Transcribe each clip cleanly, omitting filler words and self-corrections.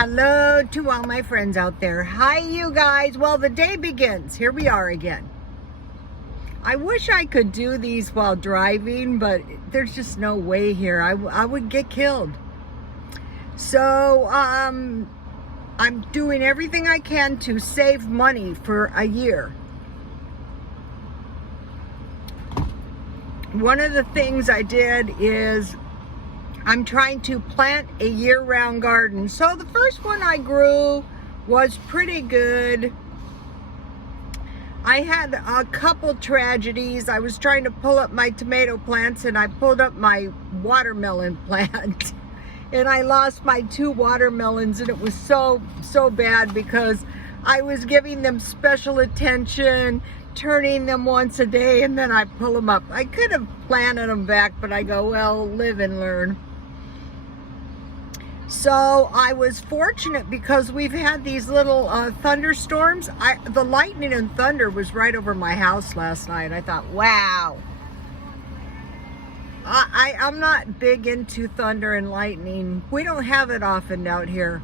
Hello to all my friends out there. Hi, you guys. Well, the day begins. Here we are again. I wish I could do these while driving, but there's just no way here. I would get killed. So, I'm doing everything I can to save money for a year. One of the things I did is I'm trying to plant a year-round garden. So the first one I grew was pretty good. I had a couple tragedies. I was trying to pull up my tomato plants and I pulled up my watermelon plant. And I lost my 2 watermelons, and it was so bad because I was giving them special attention, turning them once a day, and then I pull them up. I could have planted them back, but I go, well, live and learn. So I was fortunate because we've had these little thunderstorms. The lightning and thunder was right over my house last night. I thought, wow. I'm not big into thunder and lightning. We don't have it often out here.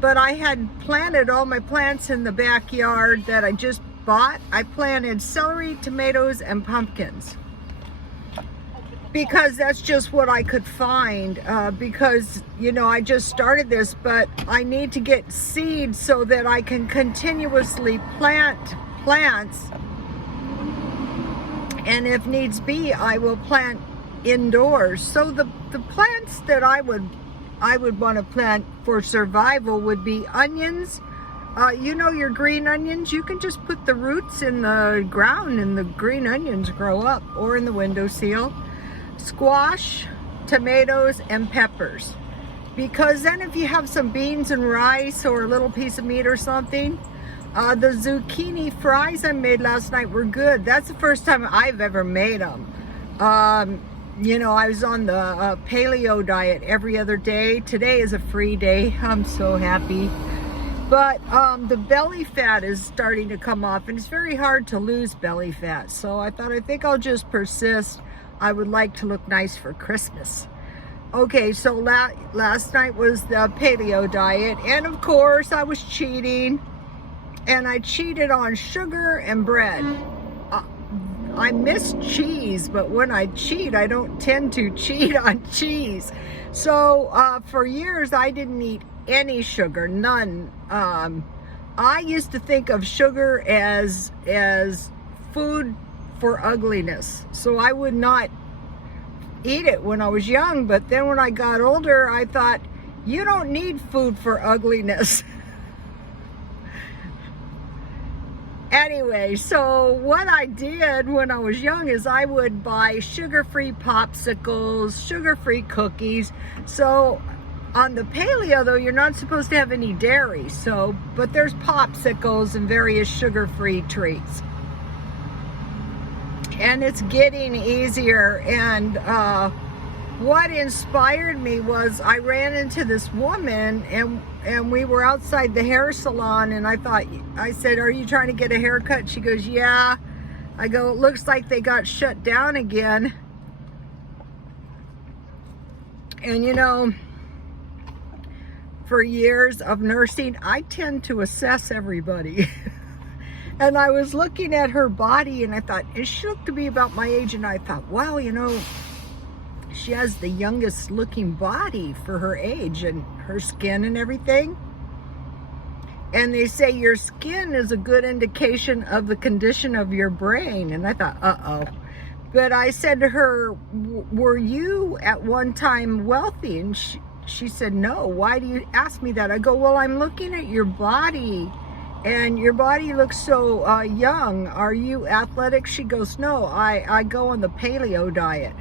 But I had planted all my plants in the backyard that I just bought. I planted celery, tomatoes, and pumpkins, because that's just what I could find, because, you know, I just started this, but I need to get seeds so that I can continuously plant plants, and if needs be, I will plant indoors. So the plants that I would want to plant for survival would be onions. You know, your green onions, you can just put the roots in the ground and the green onions grow up, or in the windowsill. Squash, tomatoes, and peppers, because then if you have some beans and rice or a little piece of meat or something, the zucchini fries I made last night were good. That's the first time I've ever made them. You know, I was on the paleo diet every other day. Today is a free day. I'm so happy. But the belly fat is starting to come off, and it's very hard to lose belly fat. So I think I'll just persist. I would like to look nice for Christmas. Okay, so last night was the paleo diet, and of course I was cheating, and I cheated on sugar and bread. I miss cheese, but when I cheat, I don't tend to cheat on cheese. So for years I didn't eat any sugar, none. I used to think of sugar as food for ugliness, so I would not eat it when I was young. But then when I got older, I thought, you don't need food for ugliness. Anyway, so what I did when I was young is I would buy sugar-free popsicles, sugar-free cookies. So on the paleo, though, you're not supposed to have any dairy, but there's popsicles and various sugar-free treats. And it's getting easier. And what inspired me was I ran into this woman, and we were outside the hair salon, and I said, are you trying to get a haircut? She goes, yeah. I go, it looks like they got shut down again. And you know, for years of nursing, I tend to assess everybody. And I was looking at her body, and I thought, she looked to be about my age, and I thought, wow, you know, she has the youngest looking body for her age, and her skin and everything. And they say your skin is a good indication of the condition of your brain. And I thought, uh-oh. But I said to her, were you at one time wealthy? And she said, no. Why do you ask me that? I go, well, I'm looking at your body, and your body looks so young. Are you athletic? She goes, no, I go on the paleo diet.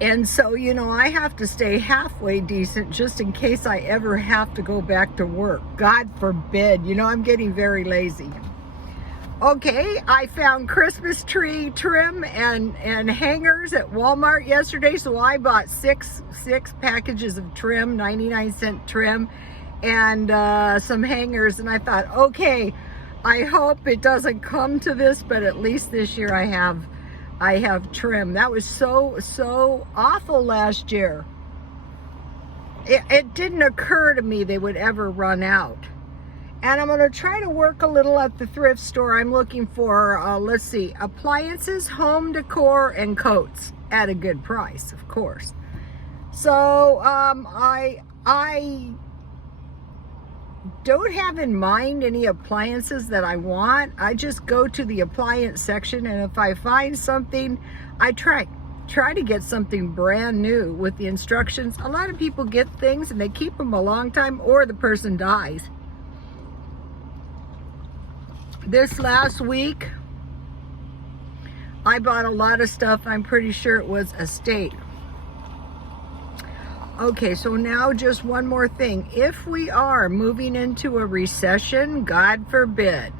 And so, you know, I have to stay halfway decent just in case I ever have to go back to work. God forbid. You know, I'm getting very lazy. Okay, I found Christmas tree trim and hangers at Walmart yesterday. So I bought six packages of trim, 99-cent trim, and some hangers. And I thought, okay, I hope it doesn't come to this, but at least this year I have trim. That was so awful last year. it didn't occur to me they would ever run out. And I'm going to try to work a little at the thrift store. I'm looking for, let's see, appliances, home decor, and coats at a good price, of course. So I don't have in mind any appliances that I want. I just go to the appliance section, and if I find something, I try to get something brand new with the instructions. A lot of people get things and they keep them a long time, or the person dies. This last week, I bought a lot of stuff. I'm pretty sure it was estate. Okay, so now just one more thing. If we are moving into a recession, God forbid,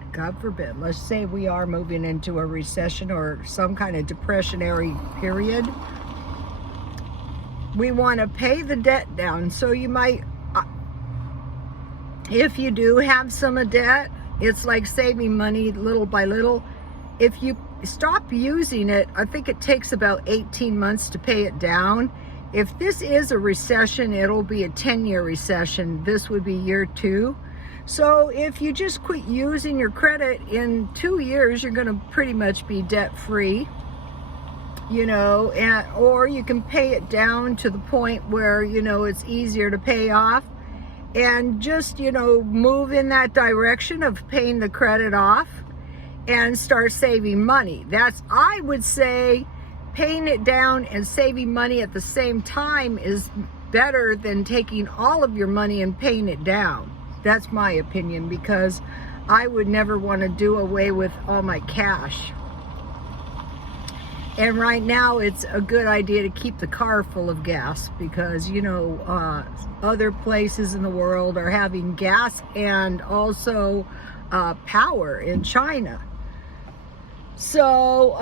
let's say we are moving into a recession or some kind of depressionary period, we want to pay the debt down. So you might, if you do have some debt, it's like saving money little by little. If you stop using it, I think it takes about 18 months to pay it down. If this is a recession, it'll be a 10-year recession. This would be year 2. So if you just quit using your credit, in 2 years, you're going to pretty much be debt-free, you know, or you can pay it down to the point where, you know, it's easier to pay off, and just, you know, move in that direction of paying the credit off and start saving money. That's, I would say, paying it down and saving money at the same time is better than taking all of your money and paying it down. That's my opinion, because I would never want to do away with all my cash. And right now it's a good idea to keep the car full of gas, because, you know, other places in the world are having gas and also power in China. So,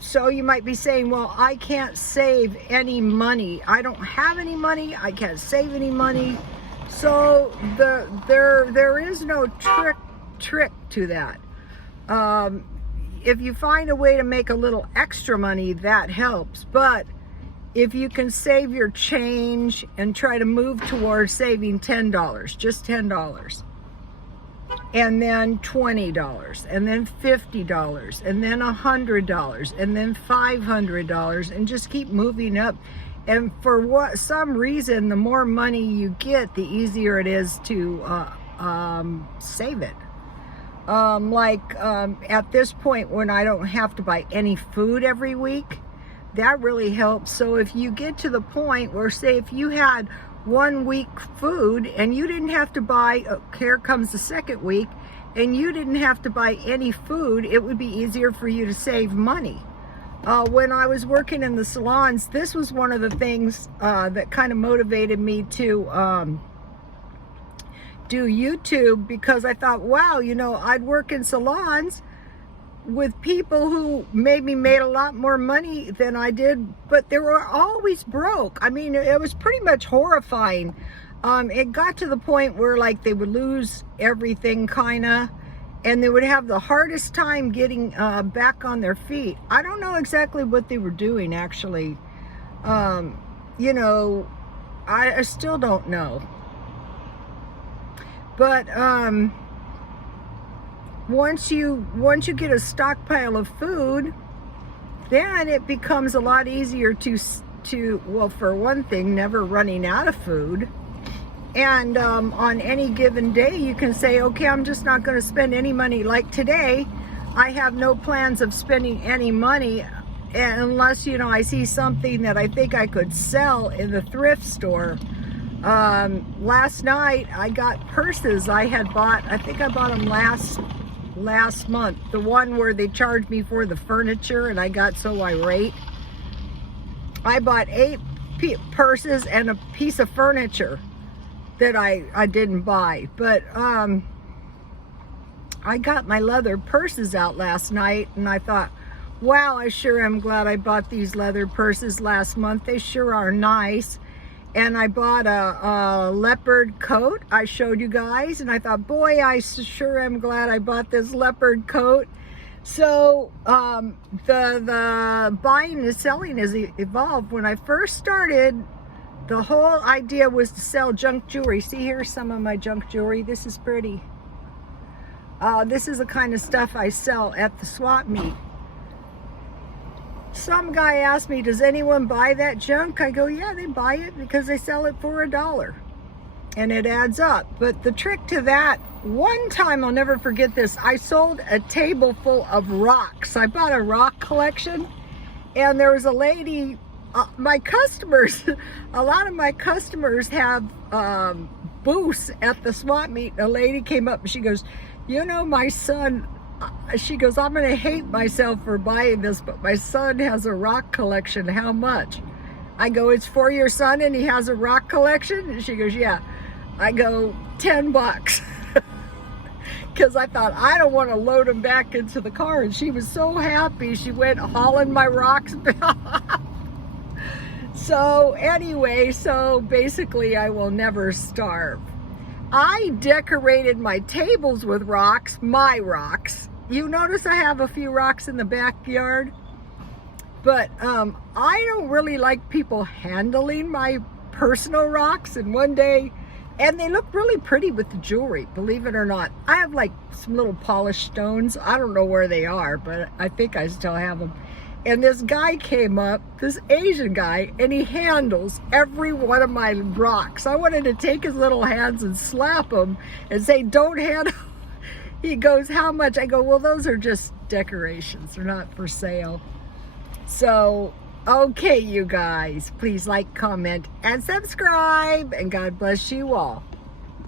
so you might be saying, well, I can't save any money. I don't have any money. I can't save any money. So there is no trick to that. If you find a way to make a little extra money, that helps. But if you can save your change and try to move towards saving $10, just $10, and then $20, and then $50, and then $100, and then $500, and just keep moving up. And for some reason, the more money you get, the easier it is to save it. At this point, when I don't have to buy any food every week, that really helps. So if you get to the point where, say, if you had 1 week food and you didn't have to buy, here comes the second week, and you didn't have to buy any food, it would be easier for you to save money. When I was working in the salons, this was one of the things that kind of motivated me to do YouTube, because I thought, wow, you know, I'd work in salons with people who maybe made a lot more money than I did, but they were always broke. I mean, it was pretty much horrifying. It got to the point where, like, they would lose everything kinda, and they would have the hardest time getting back on their feet. I don't know exactly what they were doing, actually. You know, I still don't know. But once you get a stockpile of food, then it becomes a lot easier to well, for one thing, never running out of food. And on any given day, you can say, okay, I'm just not going to spend any money. Like today, I have no plans of spending any money unless, you know, I see something that I think I could sell in the thrift store. Last night I got purses I had bought. I think I bought them last month. The one where they charged me for the furniture and I got so irate. I bought 8 purses and a piece of furniture that I didn't buy. But I got my leather purses out last night, and I thought, wow, I sure am glad I bought these leather purses last month. They sure are nice. And I bought a leopard coat I showed you guys, and I thought, boy, I sure am glad I bought this leopard coat. So the buying and selling has evolved. When I first started The whole idea was to sell junk jewelry. See, here's some of my junk jewelry. This is pretty. This is the kind of stuff I sell at the swap meet. Some guy asked me, does anyone buy that junk? I go, yeah, they buy it because they sell it for $1. And it adds up. But the trick to that, one time, I'll never forget this, I sold a table full of rocks. I bought a rock collection, and there was a lady, my customers, a lot of my customers have booths at the swap meet. A lady came up and she goes, you know, my son, she goes, I'm going to hate myself for buying this, but my son has a rock collection. How much? I go, it's for your son and he has a rock collection? And she goes, yeah. I go, $10. Because I thought, I don't want to load them back into the car. And she was so happy. She went hauling my rocks back. So anyway, so basically I will never starve. I decorated my tables with rocks, my rocks. You notice I have a few rocks in the backyard, but I don't really like people handling my personal rocks. And one day, and they look really pretty with the jewelry, believe it or not. I have like some little polished stones. I don't know where they are, but I think I still have them. And this guy came up, this Asian guy, and he handles every one of my rocks. I wanted to take his little hands and slap him and say, don't handle. He goes, how much? I go, well, those are just decorations. They're not for sale. So, okay, you guys, please like, comment, and subscribe. And God bless you all.